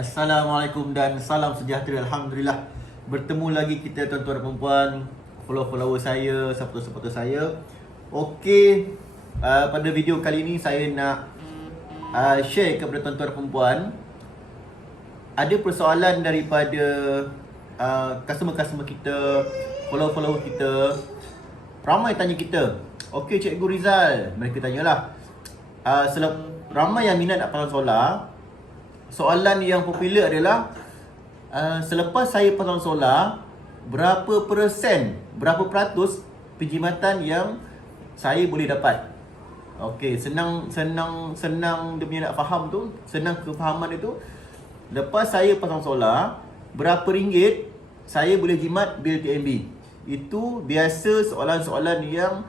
Assalamualaikum dan salam sejahtera. Alhamdulillah, bertemu lagi kita tuan-tuan dan puan, follower saya, supporter saya. Okey, pada video kali ini saya nak share kepada tuan-tuan dan puan. Ada persoalan daripada customer-customer kita, follower kita. Ramai tanya kita, okey Cikgu Rizal, mereka tanyalah, ramai yang minat nak pasang solar. Soalan yang popular adalah selepas saya pasang solar, berapa peratus perkhidmatan yang saya boleh dapat. Okey, senang dia punya nak faham tu, senang kefahaman itu. Lepas saya pasang solar, berapa ringgit saya boleh jimat bil TNB. Itu biasa soalan-soalan yang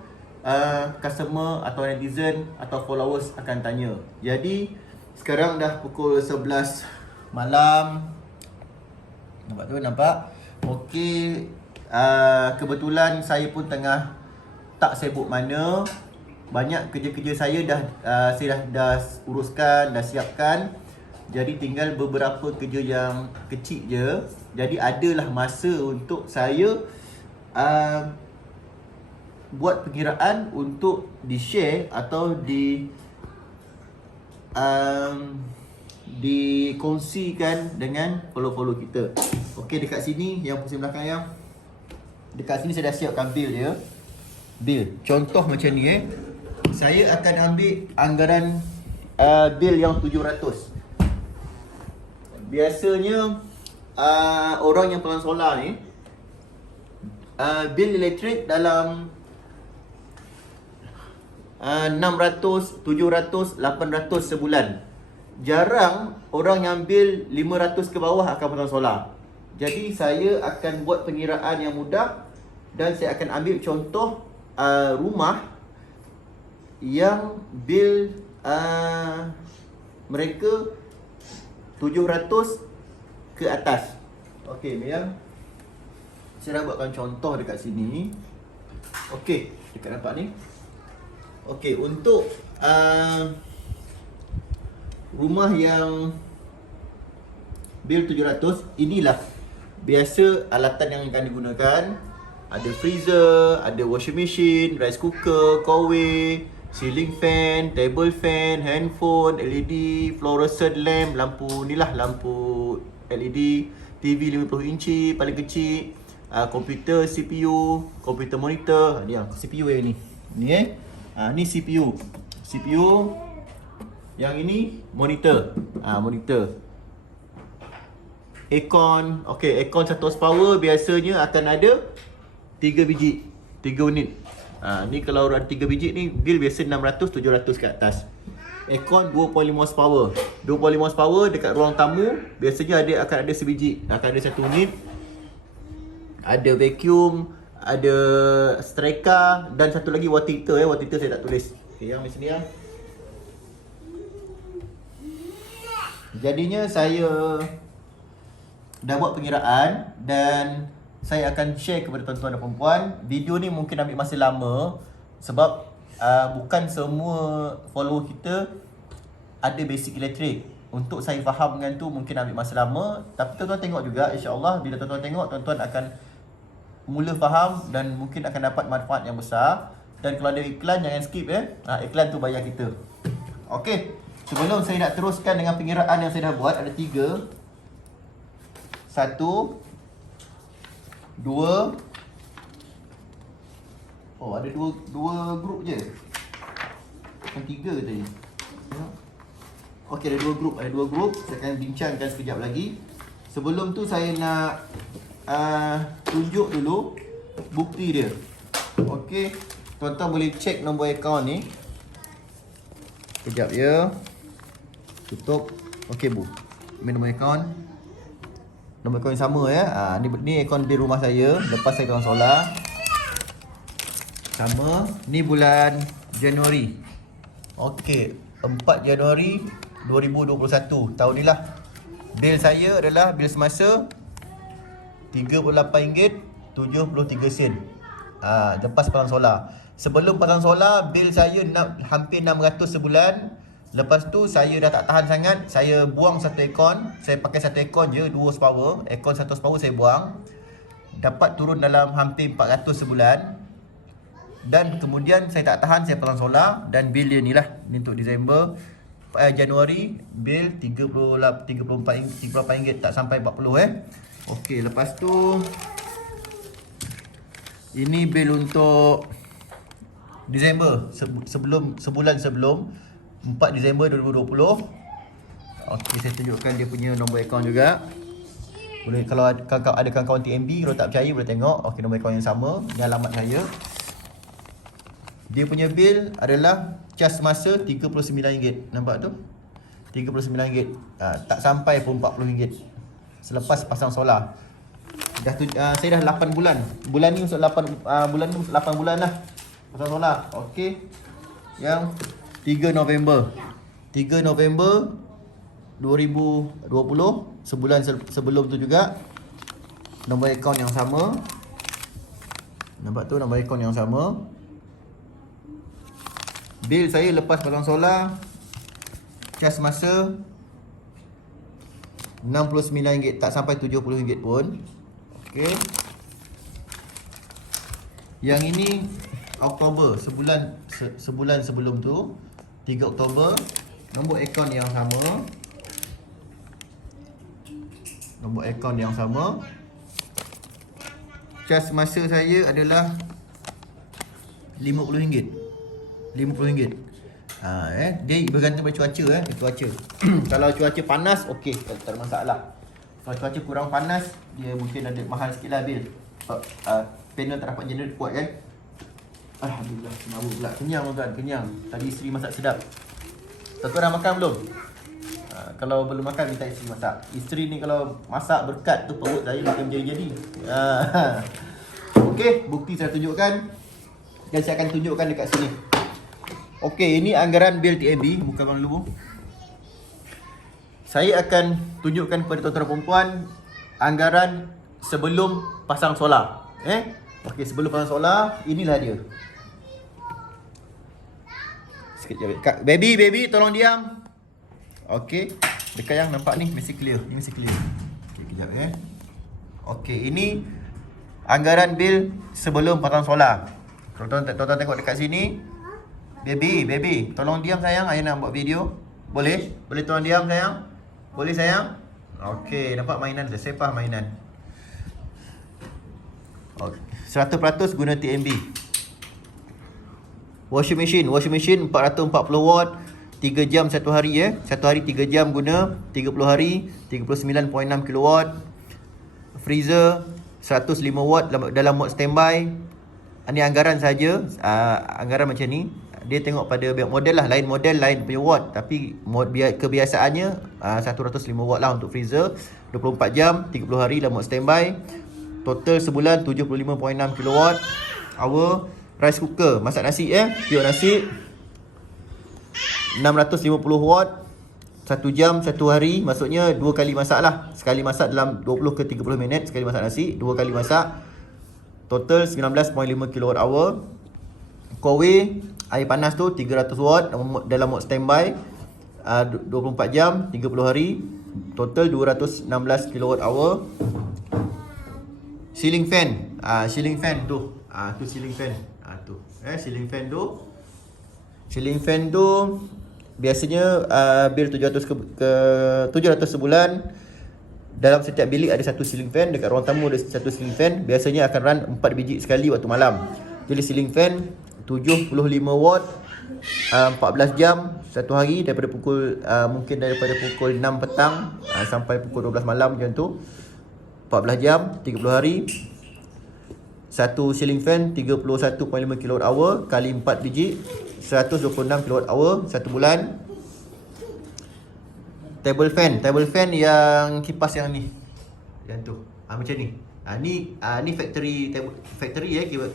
customer atau netizen atau followers akan tanya. Jadi sekarang dah pukul 11 malam. Nampak? Okey, kebetulan saya pun tengah tak sibuk mana. Banyak kerja-kerja saya saya dah uruskan, dah siapkan. Jadi tinggal beberapa kerja yang kecil je. Jadi adalah masa untuk saya buat perkiraan untuk di-share atau dikongsikan dengan follow-follow kita. Okey, dekat sini yang pusing belakang yang dekat sini saya dah siapkan bil dia. Bil contoh macam ni saya akan ambil anggaran bil yang 700. Biasanya orang yang pasang solar ni bil elektrik dalam 600, 700, 800 sebulan. Jarang orang yang bil 500 ke bawah akan pasang solar. Jadi saya akan buat pengiraan yang mudah dan saya akan ambil contoh rumah yang bil mereka 700 ke atas. Okey, Miriam, saya dah buatkan contoh dekat sini. Okey, dekat nampak ni. Okey, untuk rumah yang bil 700, inilah biasa alatan yang akan digunakan. Ada freezer, ada washing machine, rice cooker, kowei, ceiling fan, table fan, handphone, LED, fluorescent lamp, lampu LED, TV 50 inci paling kecil, komputer CPU, komputer monitor. Ni CPU yang ni. Ni CPU. Yang ini monitor. Monitor. Aircon. Okey, aircon 1 horsepower biasanya akan ada 3 biji, 3 unit. Ni kalau ada 3 biji ni bil biasa 600 700 ke atas. Aircon 2.5 horsepower. 2.5 horsepower dekat ruang tamu biasanya akan ada sebiji, akan ada 1 unit. Ada vacuum, ada striker dan satu lagi water heater. Water heater saya tak tulis. Okey, yang di sini ya. Jadinya saya dah buat pengiraan dan saya akan share kepada tuan-tuan dan puan-puan. Video ni mungkin ambil masa lama sebab bukan semua follower kita ada basic elektrik. Untuk saya fahamkan tu mungkin ambil masa lama, tapi tuan-tuan tengok juga, insya-Allah bila tuan-tuan tengok, tuan-tuan akan mula faham dan mungkin akan dapat manfaat yang besar. Dan kalau ada iklan, jangan skip iklan tu bayar kita. Okey, sebelum saya nak teruskan dengan pengiraan yang saya dah buat, ada 3. 1 2. Oh, ada dua grup je. Bukan 3 ke tadi? Okey, ada 2 grup. Saya akan bincangkan sekejap lagi. Sebelum tu saya nak tunjuk dulu bukti dia. Okey, tuan-tuan boleh cek nombor akaun ni. Sekejap ya. Tutup. Okey, Bu. Ambil nombor akaun. Nombor akaun yang sama ya. Ni akaun bil rumah saya lepas saya pasang solar. Sama. Ni bulan Januari. Okey, 4 Januari 2021. Tahun ni lah. Bil saya adalah bil semasa RM38.73. Lepas pasang solar. Sebelum pasang solar, bil saya hampir 600 sebulan. Lepas tu saya dah tak tahan sangat, saya buang satu aircon. Saya pakai satu aircon je, 2 horsepower. Aircon 1 horsepower saya buang. Dapat turun dalam hampir 400 sebulan. Dan kemudian saya tak tahan, saya pasang solar. Dan bil dia ni lah, ni untuk Disember, Januari, bil RM34, tak sampai RM40 Okey, lepas tu ini bil untuk Disember, sebulan sebelum 4 Disember 2020. Okey, saya tunjukkan dia punya nombor akaun juga. Boleh, kalau ada kawan-kawan TMB, kalau tak percaya boleh tengok. Okey, nombor akaun yang sama, ni alamat saya. Dia punya bil adalah cas masa RM39. Nampak tu? RM39. Tak sampai pun RM40 selepas pasang solar. Saya dah 8 bulan. Bulan ni masuk 8 bulan lah pasang solar. Okey. Yang 3 November 2020, sebulan sebelum tu juga, nombor akaun yang sama. Nampak tu, nombor akaun yang sama. Bil saya lepas pasang solar, cas masa RM69, tak sampai RM70 pun. Okey. Yang ini Oktober, sebulan sebelum tu, 3 Oktober, nombor akaun yang sama. Nombor akaun yang sama. Cas masa saya adalah RM50. RM50. Dia bergantung pada cuaca cuaca. Kalau cuaca panas, okey, tak ada masalah. Kalau cuaca kurang panas, dia mungkin ada mahal sikit lah bil. Panel tak dapat generate kuat kan. Alhamdulillah, kenapa pula? Kenyang tuan, kenyang. Tadi isteri masak sedap. Tuan-tuan dah makan belum? Kalau belum makan, minta isteri masak. Isteri ni kalau masak berkat tu, perut saya makan menjadi-jadi. Okey, bukti saya tunjukkan. Dan saya akan tunjukkan dekat sini. Okey, ini anggaran bil TMB. Buka bang dulu. Saya akan tunjukkan kepada tuan-tuan dan perempuan anggaran sebelum pasang solar. Okey, sebelum pasang solar, inilah dia. Sikit je. Baby, tolong diam. Okey, dekat yang nampak ni mesti clear. Ini mesti clear. Okey, kejap Okey, ini anggaran bil sebelum pasang solar. Kalau tuan-tuan tengok dekat sini. Baby, tolong diam sayang. Ayah nak buat video. Boleh? Boleh tolong diam sayang? Boleh sayang? Okey, nampak mainan saya. Saya faham mainan. Okay. 100% guna TMB. Washing machine 440 watt, 3 jam satu hari Satu hari 3 jam guna, 30 hari 39.6 kilowatt. Freezer 105 watt dalam mode standby. Ini anggaran saja. Anggaran macam ni. Dia tengok pada model lah, lain model lain punya watt, tapi kebiasaannya 105 watt lah untuk freezer. 24 jam 30 hari dalam mode standby. Total sebulan 75.6 kilowatt hour. Rice cooker, masak nasi tiup nasi, 650 watt, 1 jam 1 hari. Maksudnya 2 kali masak lah. Sekali masak dalam 20 ke 30 minit. Sekali masak nasi, 2 kali masak. Total 19.5 kilowatt hour. Kowe, air panas tu 300 watt dalam mode standby, 24 jam 30 hari. Total 216 kilowatt hour. Ceiling fan, ceiling fan tu, tu ceiling fan, tu, ceiling fan tu. Ceiling fan tu biasanya bil 700 700 sebulan. Dalam setiap bilik ada satu ceiling fan. Dekat ruang tamu ada satu ceiling fan. Biasanya akan run 4 biji sekali waktu malam. Jadi ceiling fan 75 watt, 14 jam satu hari, daripada pukul mungkin daripada pukul 6 petang sampai pukul 12 malam macam tu. 14 jam 30 hari. Satu ceiling fan 31.5 kilowatt hour kali 4 biji, 126 kilowatt hour satu bulan. Table fan yang kipas yang ni, yang tu, macam ni. Ni factory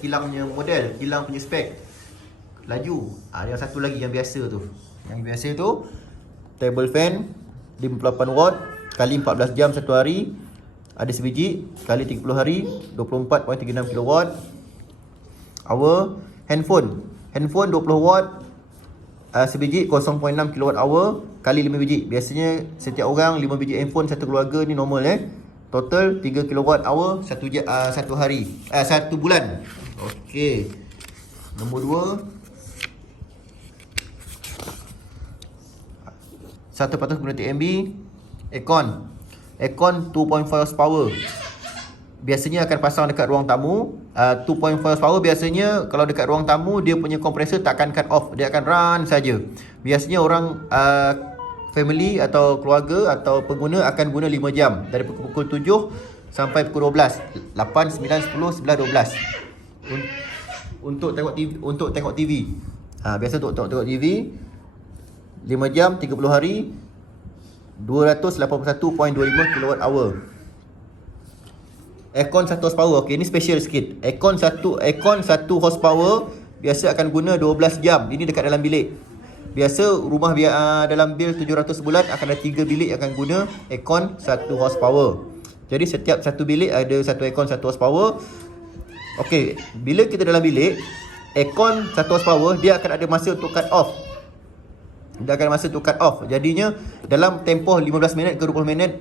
kilangnya model, kilang punya spek. Laju. Yang satu lagi yang biasa tu. Yang biasa tu table fan 58 watt kali 14 jam satu hari. Ada sebiji kali 30 hari, 24.36 kilowatt hour. Handphone 20 watt, sebiji 0.6 kWh kali 5 biji. Biasanya setiap orang 5 biji handphone satu keluarga ni normal Total 3 kWh satu hari. Satu bulan. Okey. Nombor 2. 100% guna TMB. Aircon 2.5 horsepower. Biasanya akan pasang dekat ruang tamu. 2.5 horsepower biasanya kalau dekat ruang tamu dia punya kompresor takkan cut off, dia akan run saja. Biasanya orang family atau keluarga atau pengguna akan guna 5 jam dari pukul 7 sampai pukul 12. 8, 9, 10, 11, 12. Untuk tengok TV. Biasa untuk tengok TV 5 jam 30 hari 281.25 kWh. Aircon 1 horsepower. Okey, ni special sikit. Aircon 1 horsepower biasa akan guna 12 jam. Ini dekat dalam bilik. Biasa rumah dalam bil 700 bulan akan ada 3 bilik akan guna aircon 1 horsepower. Jadi setiap satu bilik ada satu aircon 1 horsepower. Okey, bila kita dalam bilik, aircon 1 horsepower dia akan ada masa untuk cut off. Jadinya dalam tempoh 15 minit ke 20 minit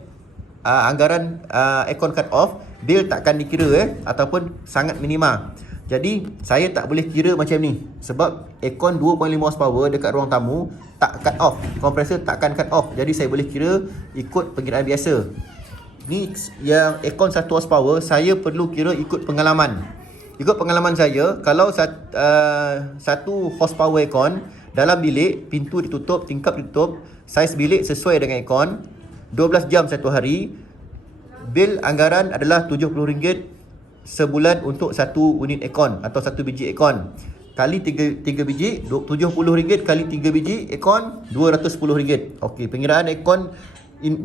anggaran aircon cut off, bil takkan dikira ataupun sangat minima. Jadi saya tak boleh kira macam ni sebab aircon 2.5 horsepower dekat ruang tamu tak cut off, kompresor takkan cut off. Jadi saya boleh kira ikut pengiraan biasa. Ni yang aircon 1 horsepower saya perlu kira ikut pengalaman. Ikut pengalaman saya, kalau 1 horsepower aircon dalam bilik, pintu ditutup, tingkap ditutup, saiz bilik sesuai dengan aircon, 12 jam satu hari, bil anggaran adalah RM70 sebulan untuk satu unit aircon atau satu biji aircon. Kali 3 biji, RM70 kali 3 biji aircon, RM210. Okey, pengiraan aircon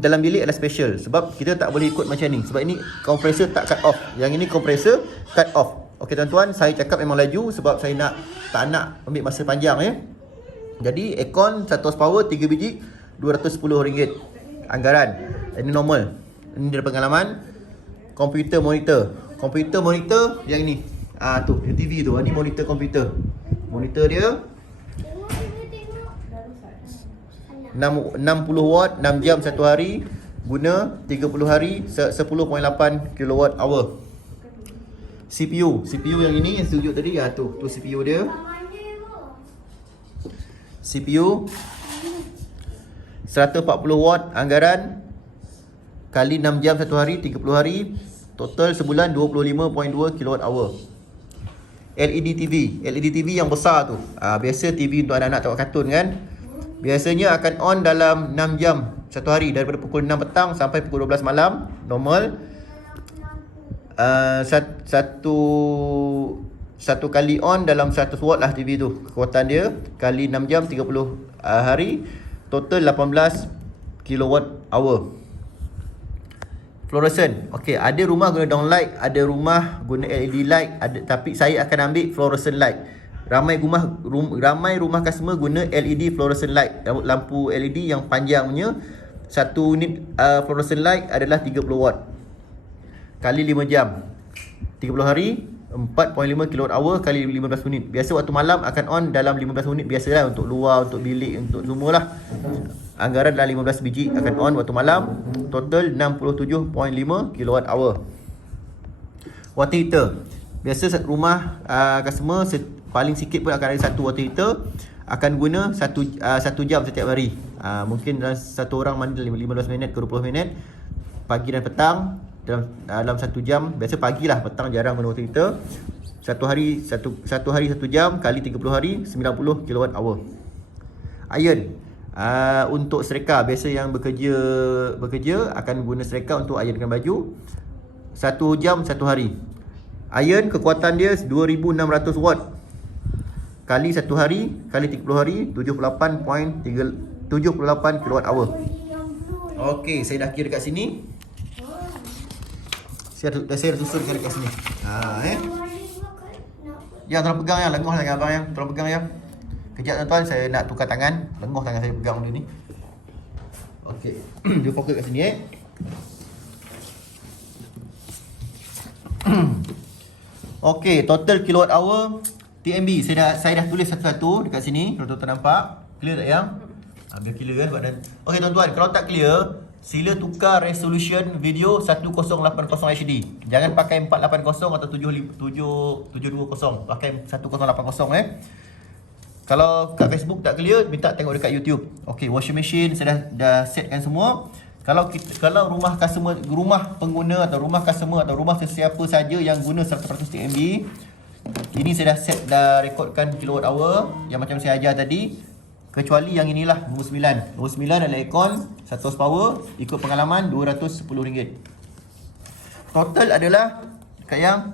dalam bilik adalah special sebab kita tak boleh ikut macam ni. Sebab ini kompresor tak cut off. Yang ini kompresor cut off. Okey tuan-tuan, saya cakap memang laju sebab saya tak nak ambil masa panjang Jadi aircon 1 horsepower 3 biji RM210 anggaran. Ini normal. Ini dari pengalaman. Komputer monitor yang ni. Tu, yang TV tu. Ini monitor komputer. Monitor dia 60 watt, 6 jam satu hari, guna 30 hari, 10.8 kWh. CPU yang ini yang saya tunjuk tadi, tu CPU dia. CPU 140 watt anggaran kali 6 jam satu hari, 30 hari, total sebulan 25.2 kWh. LED TV yang besar tu. Biasa TV untuk anak-anak tengok kartun kan. Biasanya akan on dalam 6 jam satu hari, daripada pukul 6 petang sampai pukul 12 malam, normal. Satu kali on dalam 100 watt lah TV tu. Kekuatan dia kali 6 jam 30 hari, total 18 kWh. Fluorescent. Okey, ada rumah guna downlight, ada rumah guna LED light, tapi saya akan ambil fluorescent light. Ramai rumah customer guna LED fluorescent light. Lampu LED yang panjangnya, satu unit fluorescent light adalah 30 watt. Kali 5 jam. 30 hari, 4.5 kWh kali 15 minit. Biasa waktu malam akan on dalam 15 minit biasalah, untuk luar, untuk bilik, untuk semualah. Anggaran dalam 15 biji akan on waktu malam. Total 67.5 kWh. Water heater. Biasa rumah customer paling sikit pun akan ada satu water heater, akan guna 1 jam setiap hari. Mungkin dalam satu orang mandi 15 minit ke 20 minit, pagi dan petang, dalam 1 jam. Biasa pagilah, petang jarang guna water heater. Satu hari 1 jam kali 30 hari, 90 kWh. Iron. Untuk sereka, biasa yang bekerja akan guna sereka untuk ironkan baju. 1 jam 1 hari. Iron kekuatan dia 2600 watt kali 1 hari kali 30 hari, 78 kWh. Okey, saya dah kira dekat sini. Saya dah susunkan dekat sini. Yang tolong pegang yang lengoh sangat abang yang. Tolong pegang yang. Kejap tuan-tuan, saya nak tukar tangan. Lengoh tangan saya pegang benda ni. Okey. Dia fokus kat sini Okey, total kilowatt hour TMB. Saya dah tulis satu-satu dekat sini. Kalau tuan-tuan nampak. Clear tak yang? Biar clear kan sebab okey tuan-tuan, kalau tak clear, sila tukar resolution video 1080 HD. Jangan pakai 480 atau 720, pakai 1080 Kalau kat Facebook tak clear, minta tengok dekat YouTube. Okey, washing machine saya dah setkan semua. Kalau rumah pengguna atau rumah customer atau rumah sesiapa saja yang guna 100% TMB, ini saya dah rekodkan kilowatt hour yang macam saya ajar tadi. Kecuali yang inilah nombor 9. Nombor 9 adalah aircon 100 power, ikut pengalaman RM210. Total adalah dekat yang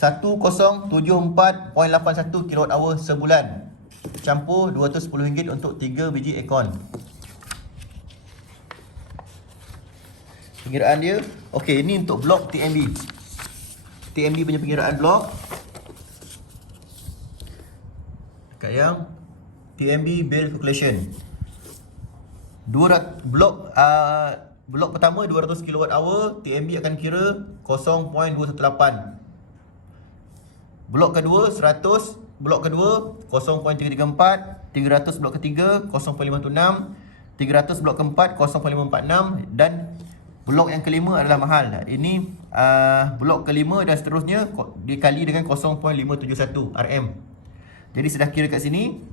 1074.81 kilowatt hour sebulan. Campur RM210 untuk 3 biji aircon. Pengiraan dia. Okey, ini untuk blok TMB. TMB punya pengiraan blok. Dekat yang TMB bill calculation. Blok pertama 200 kWh, TMB akan kira 0.218. Blok kedua 100, blok kedua 0.334, 300 blok ketiga 0.516, 300 blok keempat 0.546 dan blok yang kelima adalah mahal. Ini blok kelima dan seterusnya dikali dengan 0.571 RM. Jadi sudah kira kat sini.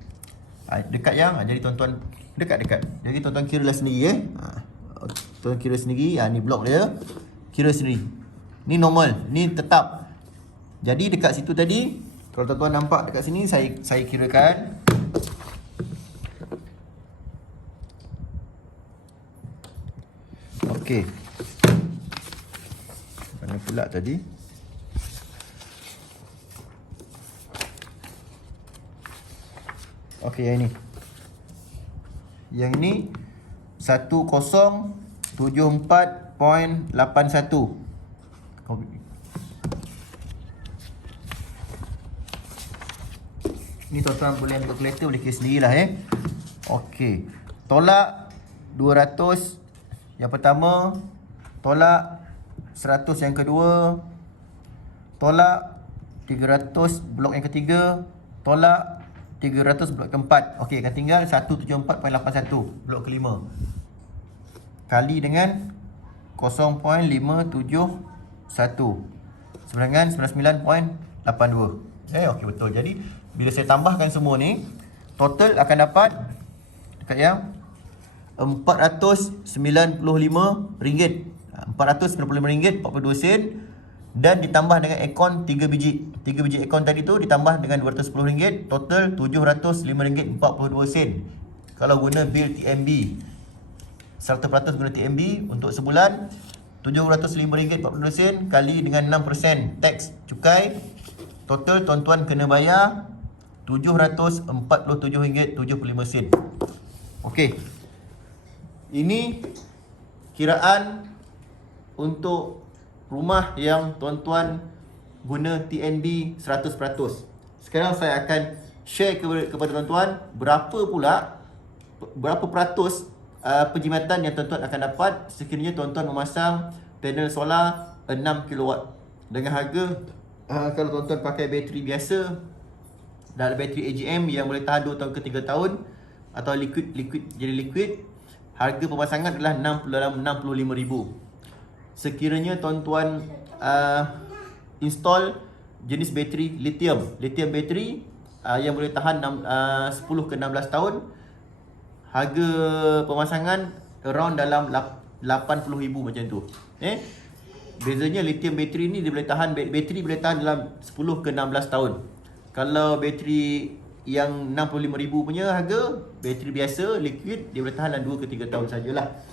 Dekat yang jadi tuan-tuan dekat. Jadi tuan-tuan kiralah sendiri tuan kira sendiri. Ni blok dia. Kira sendiri. Ni normal, ni tetap. Jadi dekat situ tadi, kalau tuan-tuan nampak dekat sini saya kirakan. Okey. Mana pula tadi? Okey, yang ini. Yang ini 1074.81. Ni tuan-tuan boleh ambil kalkulator, boleh kira sendirilah Okey. Tolak 200 yang pertama, tolak 100 yang kedua, tolak 300 blok yang ketiga, tolak 300 blok keempat. Okey, akan tinggal 174.81 blok kelima. Kali dengan 0.571 sama dengan 99.82. Okey, betul. Jadi bila saya tambahkan semua ni, total akan dapat dekat yang RM495. RM495.42 dan ditambah dengan aircon 3 biji. 3 biji aircon tadi tu ditambah dengan RM210, total RM705.42. Kalau guna bil TMB 100% guna TMB untuk sebulan, RM705.42 kali dengan 6% tax cukai, total tuan-tuan kena bayar RM747.75. Okey. Ini kiraan untuk rumah yang tuan-tuan guna TNB 100%. Sekarang saya akan share kepada tuan-tuan berapa peratus penjimatan yang tuan-tuan akan dapat sekiranya tuan-tuan memasang panel solar 6 kW dengan harga kalau tuan-tuan pakai bateri biasa dan bateri AGM yang boleh tahan 2 tahun ke 3 tahun atau liquid, harga pemasangan adalah dalam RM65,000. Sekiranya tuan-tuan install jenis bateri lithium bateri yang boleh tahan 10 ke 16 tahun, harga pemasangan around dalam RM80,000 macam tu. Bezanya lithium bateri ni dia boleh tahan, bateri boleh tahan dalam 10 ke 16 tahun. Kalau bateri yang RM65,000 punya harga, bateri biasa liquid, dia boleh tahan dalam 2 ke 3 tahun sajalah.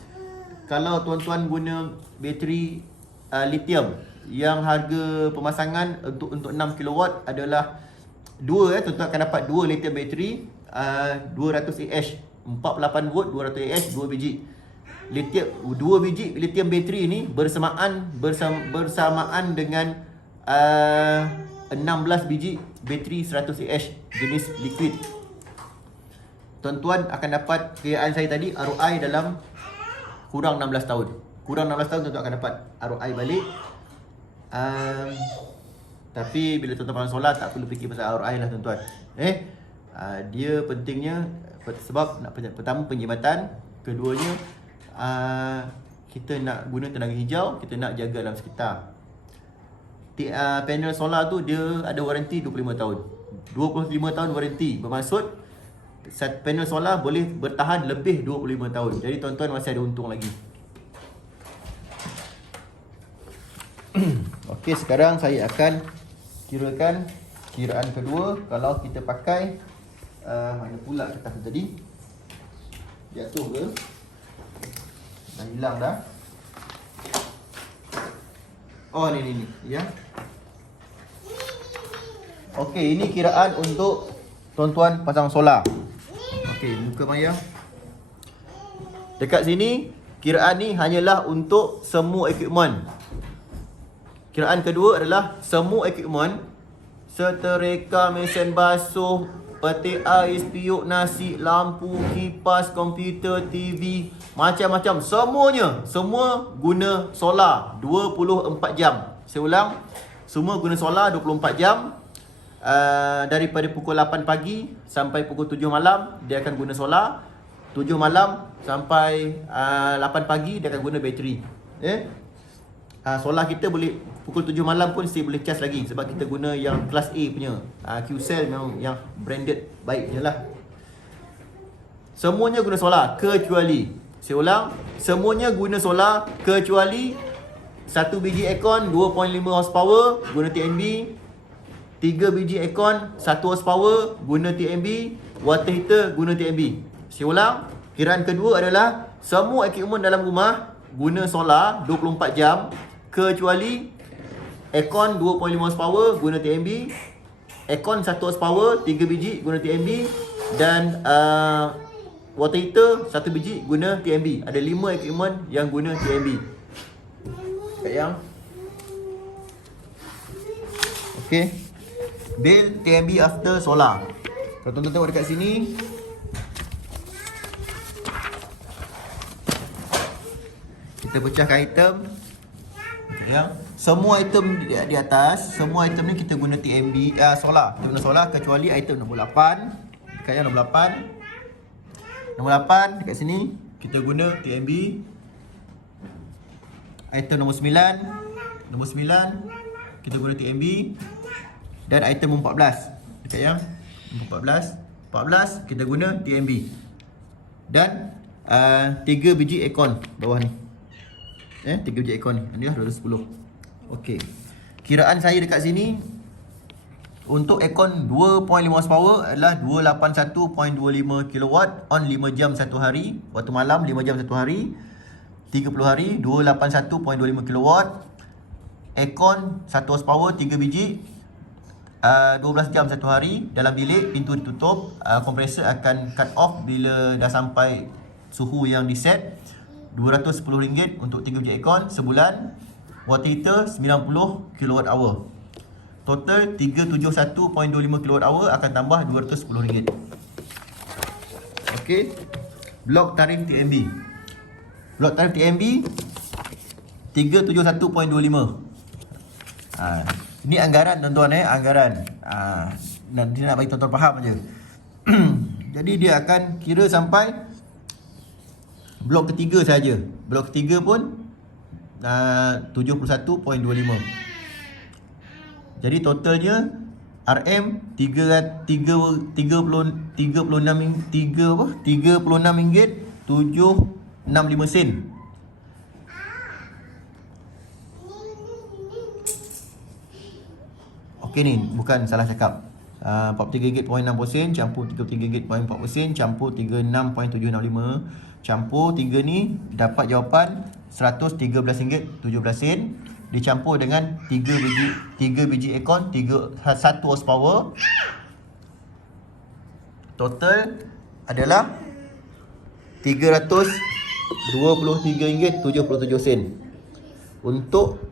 Kalau tuan-tuan guna bateri lithium yang harga pemasangan untuk 6 kW adalah 2 tuan-tuan akan dapat 2 lithium bateri 200Ah, 48 volt 200Ah, 2 biji. Lithium 2 biji lithium bateri ni bersamaan dengan 16 biji bateri 100Ah jenis liquid. Tuan-tuan akan dapat kiraan saya tadi ROI dalam kurang 16 tahun. Kurang 16 tahun tuan-tuan akan dapat ROI balik. Tapi bila tuan-tuan pasang solar tak perlu fikir pasal ROI lah tuan-tuan. Dia pentingnya sebab pertama penjimatan, keduanya kita nak guna tenaga hijau, kita nak jaga alam sekitar. Panel solar tu dia ada waranti 25 tahun. 25 tahun waranti, bermaksud panel solar boleh bertahan lebih 25 tahun. Jadi tuan-tuan masih ada untung lagi. Okey, sekarang saya akan kiraan kedua. Kalau kita pakai mana pula kertas tu tadi? Jatuh ke? Dah hilang dah. Oh ni ya. Okey, ini kiraan untuk tuan-tuan pasang solar. Okey, muka Maya. Dekat sini kiraan ni hanyalah untuk semua equipment. Kiraan kedua adalah semua equipment, seterika, mesin basuh, peti ais, periuk nasi, lampu, kipas, komputer, TV, macam-macam. Semua guna solar 24 jam. Saya ulang, semua guna solar 24 jam. Daripada pukul 8 pagi sampai pukul 7 malam dia akan guna solar. 7 malam sampai 8 pagi dia akan guna bateri. Solar kita boleh pukul 7 malam pun still boleh charge lagi, sebab kita guna yang kelas A punya. Qcell memang yang branded baik punya lah. Semuanya guna solar kecuali, saya ulang, semuanya guna solar kecuali 1 biji aircon 2.5 horsepower guna TNB, 3 biji aircon 1 horsepower guna TNB, water heater guna TNB. Saya ulang, kiraan kedua adalah semua equipment dalam rumah guna solar 24 jam kecuali aircon 2.5 horsepower guna TNB, aircon 1 horsepower 3 biji guna TNB, dan water heater 1 biji guna TNB. Ada 5 equipment yang guna TNB. Dekat yang okey, bil TNB after solar. Kalau tuan-tuan tengok dekat sini, kita pecahkan item. Ya, semua item di atas, semua item ni kita guna TNB, solar. Kita guna solar kecuali item nombor 8. Dekat yang nombor 8. Nombor 8 dekat sini kita guna TNB. Item nombor 9. Nombor 9 kita guna TNB. Dan item nombor 14. Dekat yang nombor 14. 14 kita guna TNB. Dan 3 biji aircon bawah ni. 3 biji aircon ni. Ini dah 210. Okey. Kiraan saya dekat sini untuk aircon 2.5 horsepower adalah 281.25 kW on 5 jam satu hari. Waktu malam 5 jam satu hari. 30 hari 281.25 kW. Aircon 1 horsepower 3 biji. 12 jam satu hari. Dalam bilik, pintu ditutup. Kompresor akan cut off bila dah sampai suhu yang diset. RM210 untuk 3 biji aircon sebulan. Water heater 90 kWh. Total 371.25 kWh akan tambah RM210. Okey. Blok tarif TNB. Blok tarif TNB 371.25. Ini anggaran tuan-tuan, anggaran. Nanti nak bagi tuan-tuan faham aja. Jadi dia akan kira sampai blok ketiga saja. Blok ketiga pun 71.25. Jadi totalnya RM 36.765 sen. Okey ni, bukan salah cakap. RM43.60 campur RM33.40 campur RM36.765 campur 3 ni dapat jawapan RM113.17 dicampur dengan 3 biji aircon 1 horsepower. Total adalah RM323.77 untuk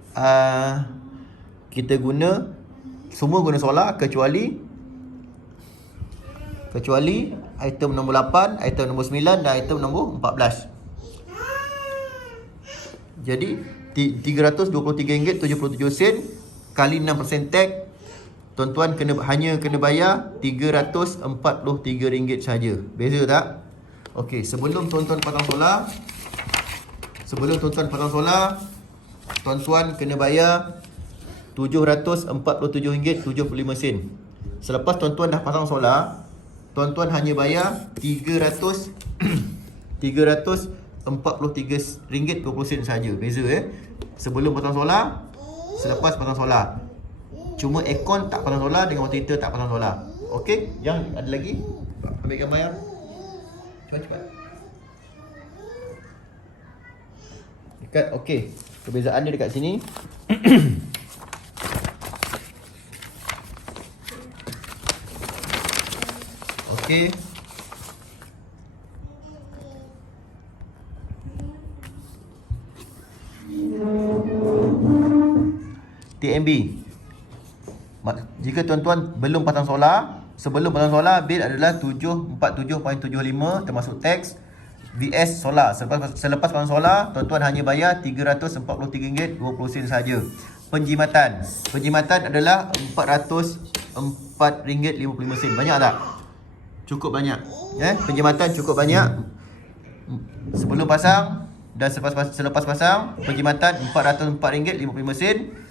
kita guna, semua guna solar kecuali item nombor 8, item nombor 9 dan item nombor 14. Jadi RM323.77 kali 6% tax tuan-tuan hanya kena bayar RM343 saja. Beza tak? Okey, sebelum tuan-tuan pasang solar, tuan-tuan kena bayar RM747.75. Selepas tuan-tuan dah pasang solar, tuan-tuan hanya bayar RM343.20 saja. Beza sebelum pasang solar, selepas pasang solar. Cuma aircon tak pasang solar dengan water heater tak pasang solar. Okey, yang ada lagi? Ambil gambar yang. Cepat. Dekat, okey. Perbezaan dia dekat sini. Okey. TMB. Jika tuan-tuan belum pasang solar, sebelum pasang solar, bil adalah 747.75 termasuk tax. VS solar. Selepas pasang solar, tuan-tuan hanya bayar RM343.20 saja. Penjimatan adalah RM404.55. Banyak tak? Cukup banyak. Penjimatan cukup banyak. Sebelum pasang dan selepas pasang, penjimatan RM404.55.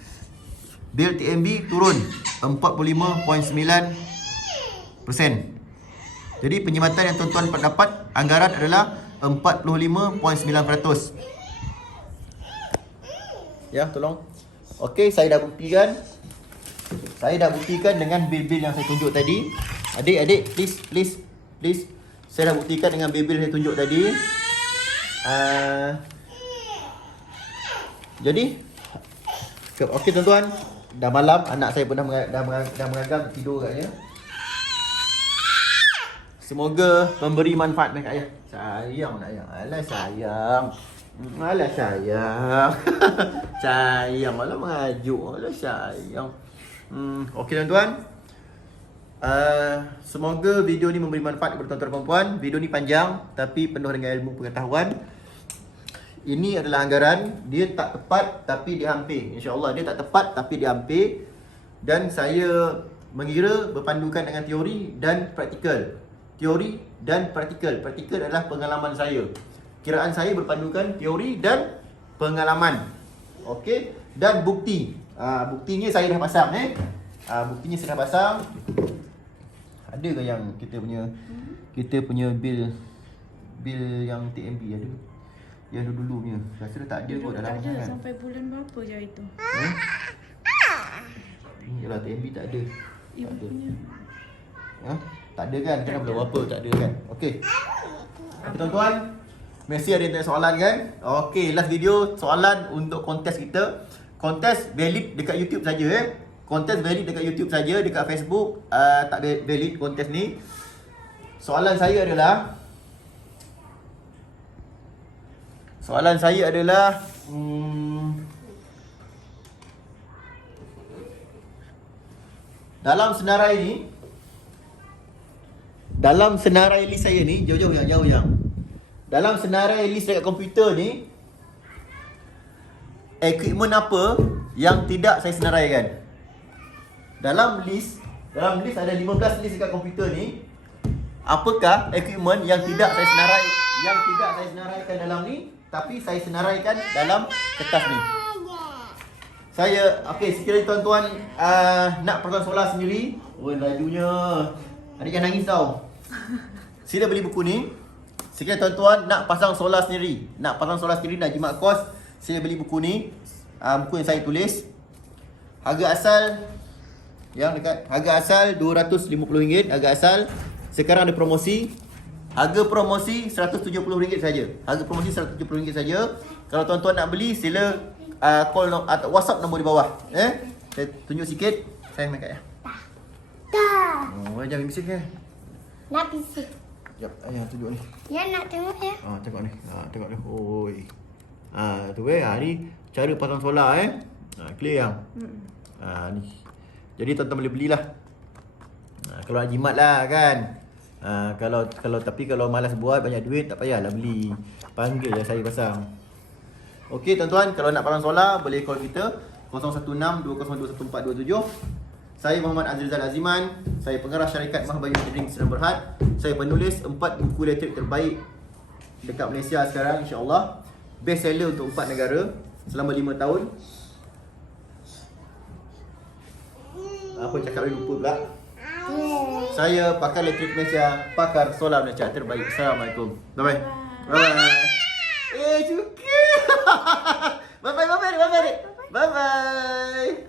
Bil TMB turun 45.9%. Jadi penjimatan yang tuan-tuan dapat anggaran adalah 45.9%. Ya, tolong. Okey, saya dah buktikan. Dengan bil-bil yang saya tunjuk tadi. Adik, please. Saya dah buktikan dengan bil-bil yang saya tunjuk tadi. Jadi, okey tuan-tuan. Dah malam, anak saya pun dah mengagam tidur katnya. Semoga memberi manfaat dekat ayah. Sayang nak ayah. Alah sayang. Sayang malah mengajuk. Alah sayang. Okey tuan-tuan. Semoga video ni memberi manfaat kepada tuan-tuan dan puan-puan. Video ni panjang tapi penuh dengan ilmu pengetahuan. Ini adalah anggaran. Dia tak tepat tapi dia hampir. InsyaAllah dia tak tepat tapi dia hampir. Dan saya mengira berpandukan dengan teori dan praktikal. Praktikal adalah pengalaman saya. Kiraan saya berpandukan teori dan pengalaman. Okey. Dan bukti. Buktinya saya dah pasang Ada ke yang kita punya bil yang TMB ada? Yang dulu punya. Rasa dah tak ada kot dalam kan. Kan. Sampai bulan berapa je itu? Yalah TMB tak ada. Ibu punya. Tak ada kan? Kan belum apa tak ada kan? Okey. Tuan-tuan, mesti ada yang tanya soalan kan? Okey, last video soalan untuk kontes kita. Kontes valid dekat YouTube saja Kontes valid dekat YouTube saja, dekat Facebook tak valid kontes ni. Soalan saya adalah dalam senarai list saya ni, jauh yang. Dalam senarai list dekat komputer ni, equipment apa yang tidak saya senaraikan? Dalam list ada 15 list dekat komputer ni. Apakah equipment yang tidak saya senaraikan dalam ni, tapi saya senaraikan dalam kertas ni? Sekiranya tuan-tuan nak pasang solar sendiri. Oh, lajunya. Adik jangan nangis tau. Sila beli buku ni. Sekiranya tuan-tuan nak pasang solar sendiri, nak jimat kos, sila beli buku ni. Buku yang saya tulis. Harga asal RM250. Harga asal. Sekarang ada promosi. Harga promosi RM170 saja. Kalau tuan-tuan nak beli, sila call atau WhatsApp nombor di bawah. Saya tunjuk sikit. Saya main kat ya. Jangan bisik ke? Nak bisik. Sekejap, ayah tunjuk ni. Ya nak tengok ya. Tengok ni. Tengok ni. Oi. Tu ni cara pasang solar clear yang. Ni. Jadi tuan-tuan boleh belilah. Kalau nak jimat lah kan. Kalau malas buat banyak duit, tak payahlah beli. Panggil je saya pasang. Okey tuan-tuan, kalau nak pasang solar boleh call kita 016 202 1427. Saya Muhammad Azrizal Aziman. Saya pengarah syarikat Mahbayu Engineering Sdn Bhd. Saya penulis 4 buku elektrik terbaik dekat Malaysia sekarang, insya-Allah. Best seller untuk 4 negara selama 5 tahun. Apa cakap ni lupa pula. Saya pakar elektrik Malaysia, pakar solar Malaysia terbaik. Assalamualaikum. Bye bye. Bye bye. Cukup. Bye bye. Bye bye. Bye bye. Bye bye.